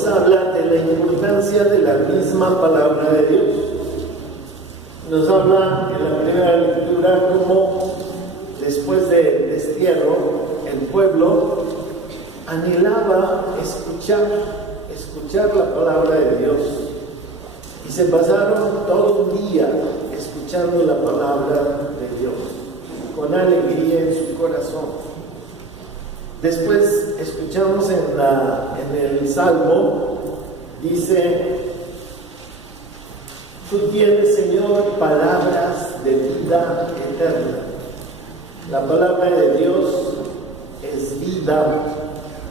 nos habla de la importancia de la misma palabra de Dios. Nos habla en la primera lectura cómo después del destierro el pueblo anhelaba escuchar la palabra de Dios, y se pasaron todo un día escuchando la palabra de Dios con alegría en su corazón. Después escuchamos en el Salmo, dice: tú tienes, Señor, palabras de vida eterna. La palabra de Dios es vida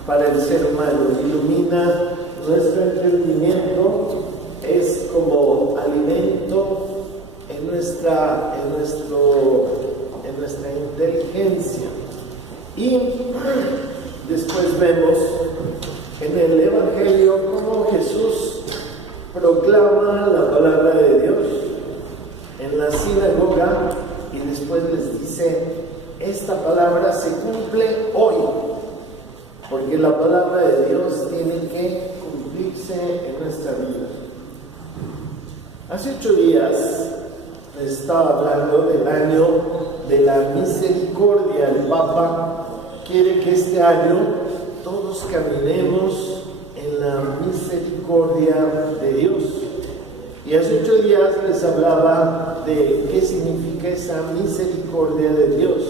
para el ser humano, ilumina nuestro entendimiento, es como alimento en nuestra inteligencia. Y después vemos en el Evangelio cómo Jesús proclama la palabra de Dios en la sinagoga, y después les dice: esta palabra se cumple hoy, porque la palabra de Dios tiene que cumplirse en nuestra vida. Hace 8 días estaba hablando del año de la misericordia. El Papa quiere que este año todos caminemos en la misericordia de Dios. Y hace 8 días les hablaba de qué significa esa misericordia de Dios.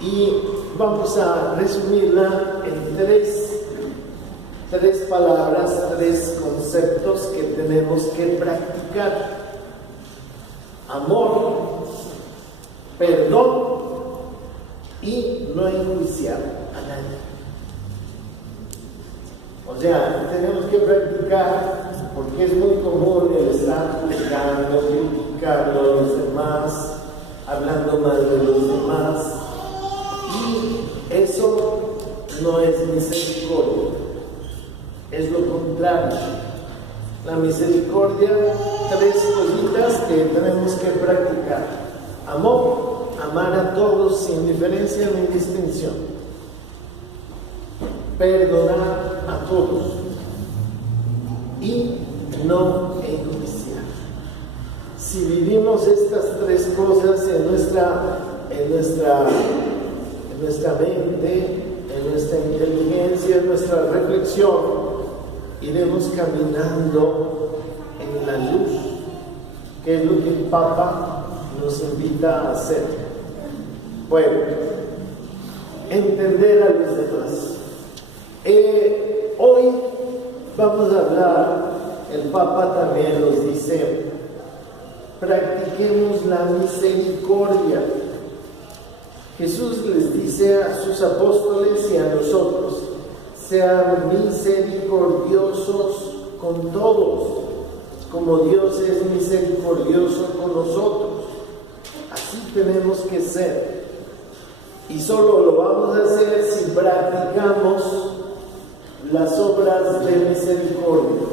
Y vamos a resumirla en tres palabras, 3 conceptos que tenemos que practicar: amor, perdón y no enjuiciar a nadie. O sea, tenemos que practicar, porque es muy común el estar juzgando, criticando a los demás, hablando mal de los demás, y eso no es misericordia, es lo contrario. La misericordia, 3 cositas que tenemos que practicar: amor, amar a todos sin diferencia ni distinción; perdonar a todos; y no enjuiciar. Si vivimos estas 3 cosas en nuestra mente, en nuestra inteligencia, en nuestra reflexión, iremos caminando en la luz, que es lo que el Papa nos invita a hacer. Bueno, entender a los demás. Hoy vamos a hablar, el Papa también nos dice: practiquemos la misericordia. Jesús les dice a sus apóstoles y a nosotros: sean misericordiosos con todos, como Dios es misericordioso con nosotros. Así tenemos que ser. Y solo lo vamos a hacer si practicamos las obras de misericordia.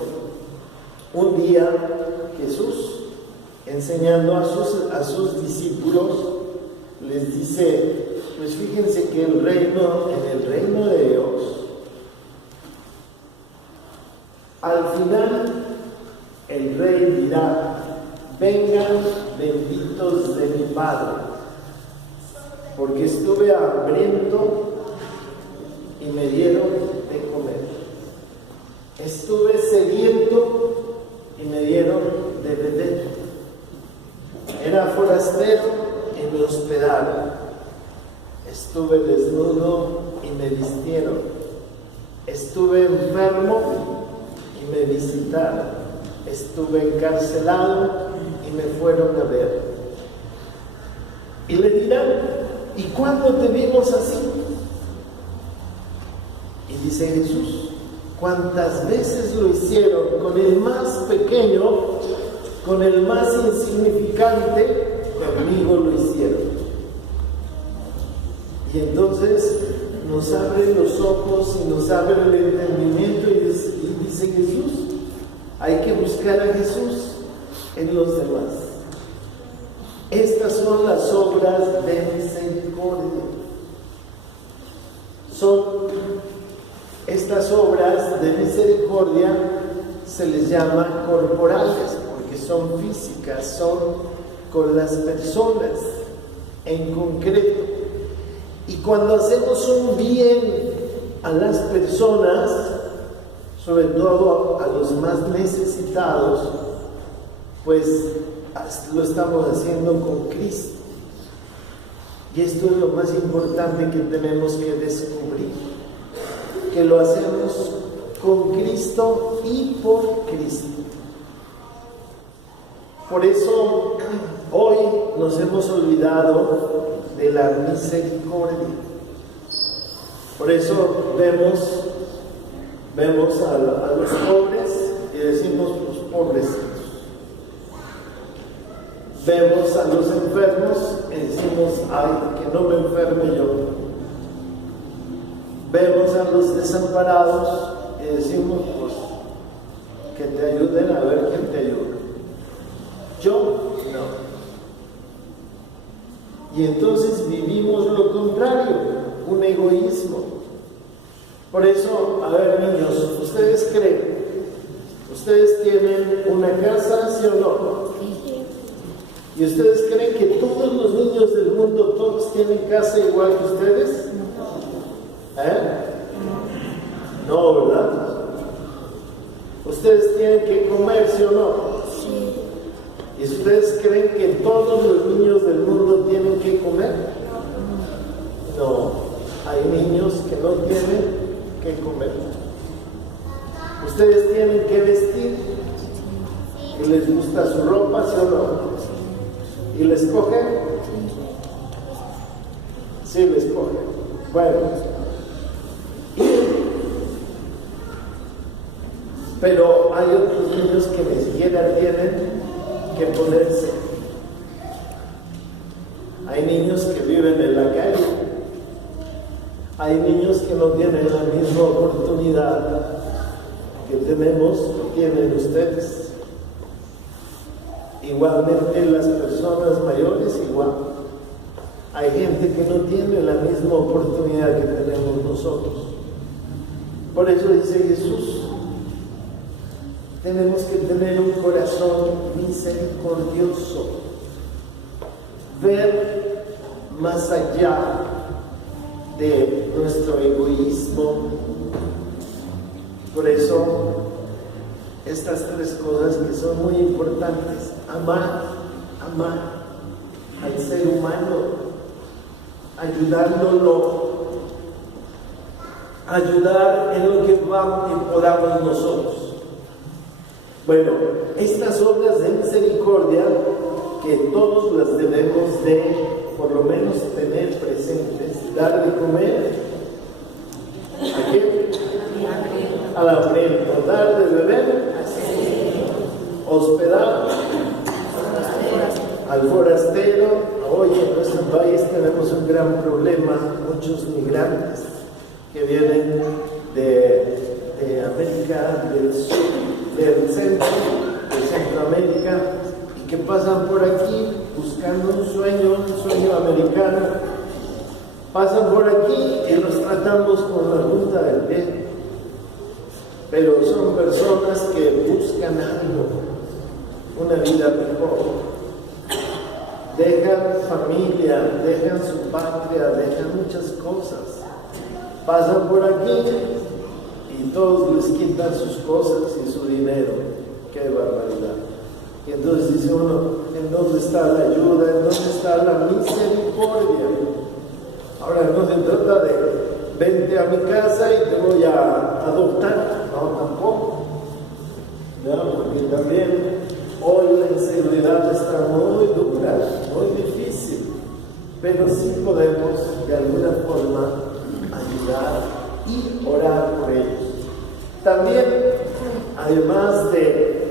Un día Jesús, enseñando a sus discípulos, les dice: pues fíjense que en el reino de Dios, al final el rey dirá: vengan benditos de mi Padre, porque estuve hambriento y me dieron de comer, estuve sediento y me dieron de beber, era forastero y me hospedaron, estuve desnudo y me vistieron, estuve enfermo y me visitaron, estuve encarcelado y me fueron a ver. Y le dirán: ¿y cuándo te vimos así? Y dice Jesús: cuántas veces lo hicieron con el más pequeño, con el más insignificante, conmigo lo hicieron. Y entonces nos abre los ojos y nos abre el entendimiento, y dice Jesús: hay que buscar a Jesús en los demás. Estas son las obras de misericordia. Son Estas obras de misericordia se les llama corporales porque son físicas, son con las personas en concreto. Y cuando hacemos un bien a las personas, sobre todo a los más necesitados, pues lo estamos haciendo con Cristo. Y esto es lo más importante que tenemos que descubrir, que lo hacemos con Cristo y por Cristo. Por eso hoy nos hemos olvidado de la misericordia. Por eso vemos a los pobres y decimos los pobrecitos. Vemos a los enfermos y decimos, ay, que no me enferme yo. Vemos a los desamparados y decimos, pues, que te ayuden a ver quién te ayuda. Yo no. Y entonces vivimos lo contrario, un egoísmo. Por eso, a ver, niños, ¿ustedes creen? ¿Ustedes tienen una casa, sí o no? ¿Y ustedes creen que todos los niños del mundo, todos tienen casa igual que ustedes? No, ¿verdad? ¿Ustedes tienen que comer, sí o no? Sí. ¿Y ustedes creen que todos los niños del mundo tienen que comer? No. Hay niños que no tienen que comer. ¿Ustedes tienen que vestir? ¿Y les gusta su ropa, sí o no? ¿Y les cogen? Sí, les cogen. Bueno. Pero hay otros niños que ni siquiera tienen que ponerse. Hay niños que viven en la calle. Hay niños que no tienen la misma oportunidad que tenemos, que tienen ustedes. Igualmente las personas mayores, igual. Hay gente que no tiene la misma oportunidad que tenemos nosotros. Por eso dice Jesús, tenemos que tener un corazón misericordioso, ver más allá de nuestro egoísmo. Por eso, estas tres cosas que son muy importantes: amar al ser humano, ayudar en lo que podamos nosotros. Bueno, estas obras de misericordia que todos las debemos de, por lo menos, tener presentes: dar de comer ¿a quién? Al hambriento, dar de beber, hospedar al forastero. Hoy en nuestro país tenemos un gran problema, muchos migrantes que vienen de América del Sur, del centro, de Centroamérica, y que pasan por aquí buscando un sueño americano. Pasan por aquí y los tratamos con la punta del pie. Pero son personas que buscan algo, una vida mejor. Dejan familia, dejan su patria, dejan muchas cosas. Pasan por aquí y todos les quitan sus cosas y su dinero. ¡Qué barbaridad! Y entonces dice uno, ¿en dónde está la ayuda? ¿En dónde está la misericordia? Ahora no se trata de vente a mi casa y te voy a adoptar. No, tampoco. No, porque también hoy la inseguridad está muy dura, muy difícil. Pero sí podemos de alguna forma ayudar y orar por ellos. También, además de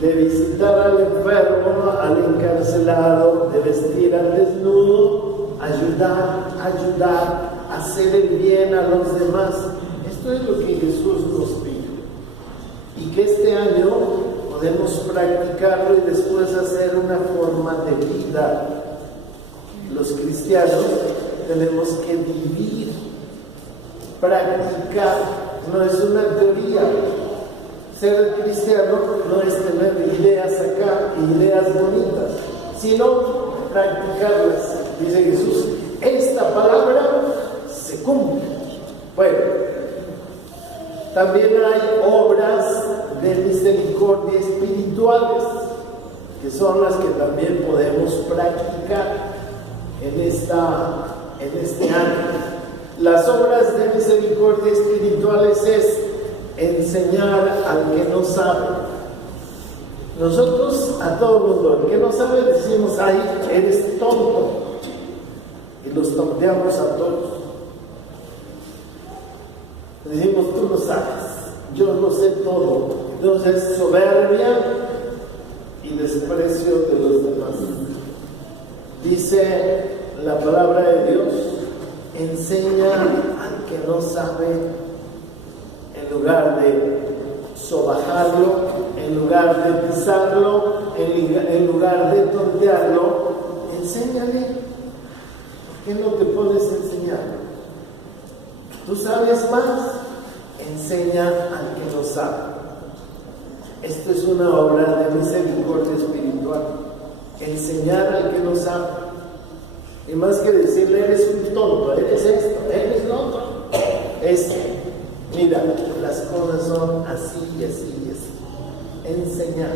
visitar al enfermo, al encarcelado, de vestir al desnudo, ayudar, hacer el bien a los demás. Esto es lo que Jesús nos pide. Y que este año podemos practicarlo y después hacer una forma de vida. Los cristianos tenemos que vivir, practicar no es una teoría. Ser cristiano no es tener ideas acá, ideas bonitas, sino practicarlas. Dice Jesús, esta palabra se cumple. Bueno, también hay obras de misericordia espirituales, que son las que también podemos practicar en este año. Las obras de misericordia espirituales es enseñar al que no sabe. Nosotros a todo mundo, el que no sabe, decimos, ay, eres tonto, y los tonteamos a todos. Decimos, tú lo sabes, yo lo sé todo. Entonces, soberbia y desprecio de los demás. Dice la palabra de Dios, enseña al que no sabe, en lugar de sobajarlo, en lugar de pisarlo, en lugar de tontearlo, enséñale. ¿Por qué no te pones a enseñar? ¿Tú sabes más? Enseña al que no sabe. Esto es una obra de misericordia espiritual. Enseñar al que no sabe. Y más que decirle, eres un tonto, eres esto, eres lo otro. Es, mira, las cosas son así y así y así. Enseñar.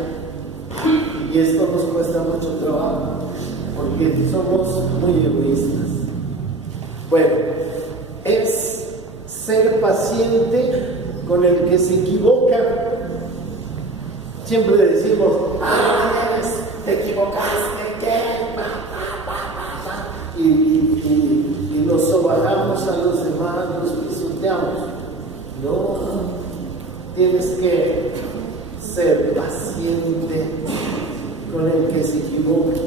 Y esto nos cuesta mucho trabajo, porque somos muy egoístas. Bueno, es ser paciente con el que se equivoca. Siempre decimos, te equivocaste, y los sobajamos a los demás, los pisoteamos. No, tienes que ser paciente con el que se equivoca.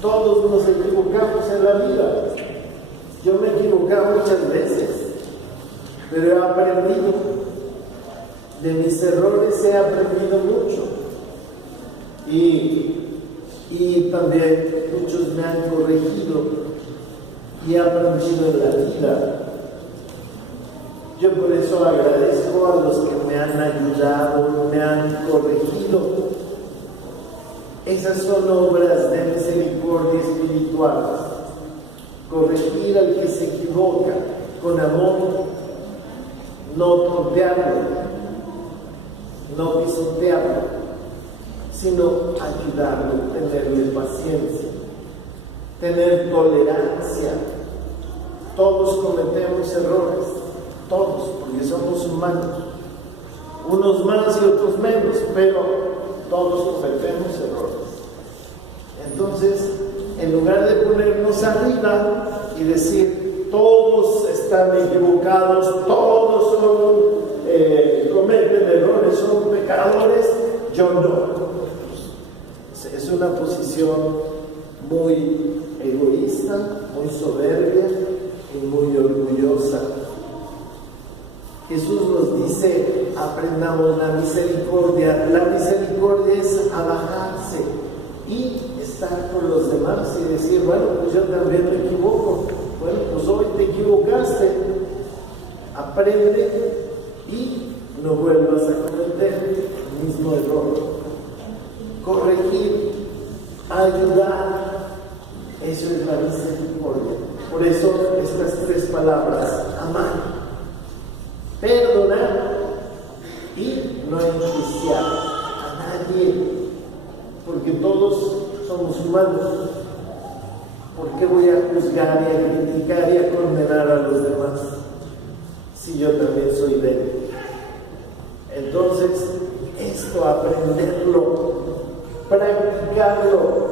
Todos nos equivocamos en la vida. Yo me he equivocado muchas veces, pero he aprendido. De mis errores he aprendido mucho. Y también muchos me han corregido y he aprendido en la vida. Yo por eso agradezco a los que me han ayudado, me han corregido. Esas son obras de misericordia espiritual. Corregir al que se equivoca con amor, no tontearlo, no pisotearlo, sino ayudarlo, tenerle paciencia, tener tolerancia. Todos cometemos errores, todos, porque somos humanos, unos más y otros menos, pero todos cometemos errores. Entonces, en lugar de ponernos arriba y decir, todos están equivocados, todos cometen errores, son pecadores, yo no. Es una posición muy egoísta, muy soberbia y muy orgullosa. Jesús nos dice, aprendamos la misericordia. La misericordia es abajarse y estar con los demás y decir, bueno, pues yo también me equivoco. Bueno, pues hoy te equivocaste. Aprende y no vuelvas a cometer el mismo error. Corregir, ayudar, eso es la misericordia. Por eso estas tres palabras, amar, perdonar y no enjuiciar a nadie, porque todos somos humanos. ¿Por qué voy a juzgar y a criticar y a condenar a los demás si yo también soy débil? Entonces, esto, aprenderlo, practicarlo.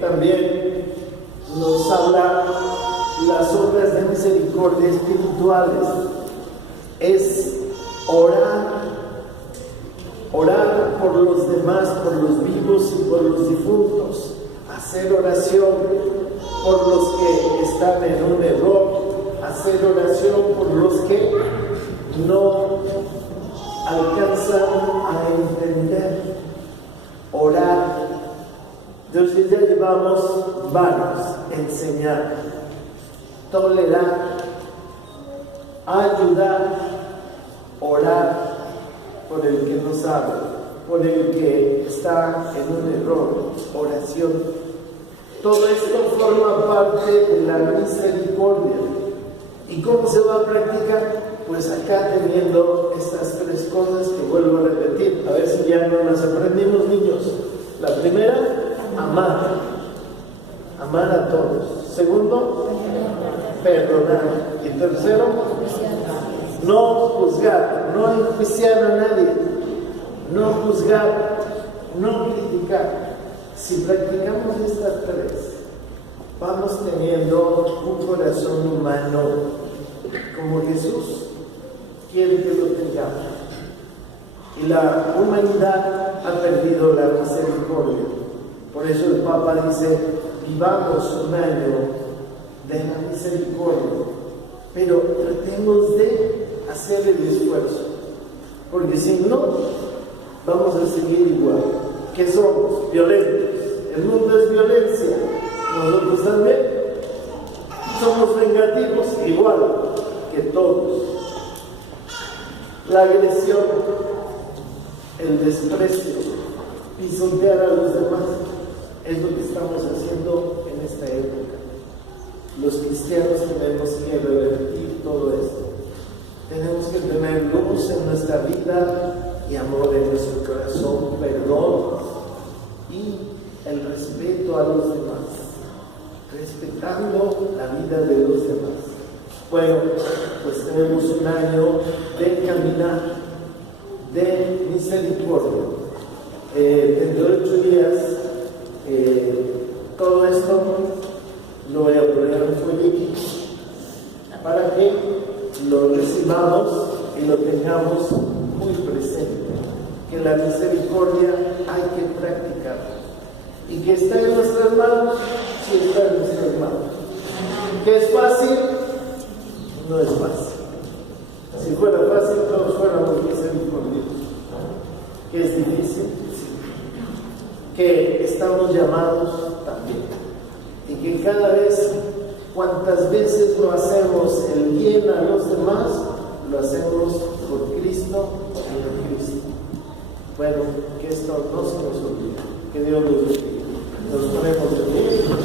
También nos habla las obras de misericordia espirituales. Es orar por los demás, por los vivos y por los difuntos. Hacer oración por los que están en un error. Hacer oración por los que no alcanzan a entender. Orar. Entonces ya llevamos varios. Enseñar, tolerar, ayudar, orar por el que no sabe, por el que está en un error, oración. Todo esto forma parte de la misericordia. ¿Y cómo se va a practicar? Pues acá teniendo estas tres cosas que vuelvo a repetir, a ver si ya no las aprendimos, niños. La primera, amar. Amar a todos. Segundo, perdonar. Y tercero, no juzgar, no enjuiciar a nadie, no juzgar, no criticar. Si practicamos estas tres, vamos teniendo un corazón humano como Jesús quiere que lo tengamos. Y la humanidad ha perdido la misericordia. Por eso el Papa dice, vivamos un año de la misericordia, pero tratemos de hacer el esfuerzo, porque si no, vamos a seguir igual. ¿Qué somos? Violentos. El mundo es violencia. Nosotros también somos vengativos, igual que todos. La agresión, el desprecio, pisotear a los demás, es lo que estamos haciendo en esta época. Los cristianos tenemos que revertir todo esto. Tenemos que tener luz en nuestra vida y amor en nuestro corazón, perdón y el respeto a los demás, respetando la vida de los demás. Bueno, pues tenemos un año de caminar, de misericordia. Dentro de 8 días, todo esto lo voy a poner en un folletito para que lo recibamos y lo tengamos muy presente, que la misericordia hay que practicar y que está en nuestras manos. Sí, está en nuestras manos. ¿Que es fácil? No es fácil. Si fuera fácil, todos fuéramos misericordiosos. ¿Que es difícil? Sí. Que estamos llamados también, y que cada vez, cuantas veces lo hacemos el bien a los demás, lo hacemos por Cristo y en Cristo. Bueno, que esto no se nos olvide. Que Dios los bendiga. Nos ponemos de pie.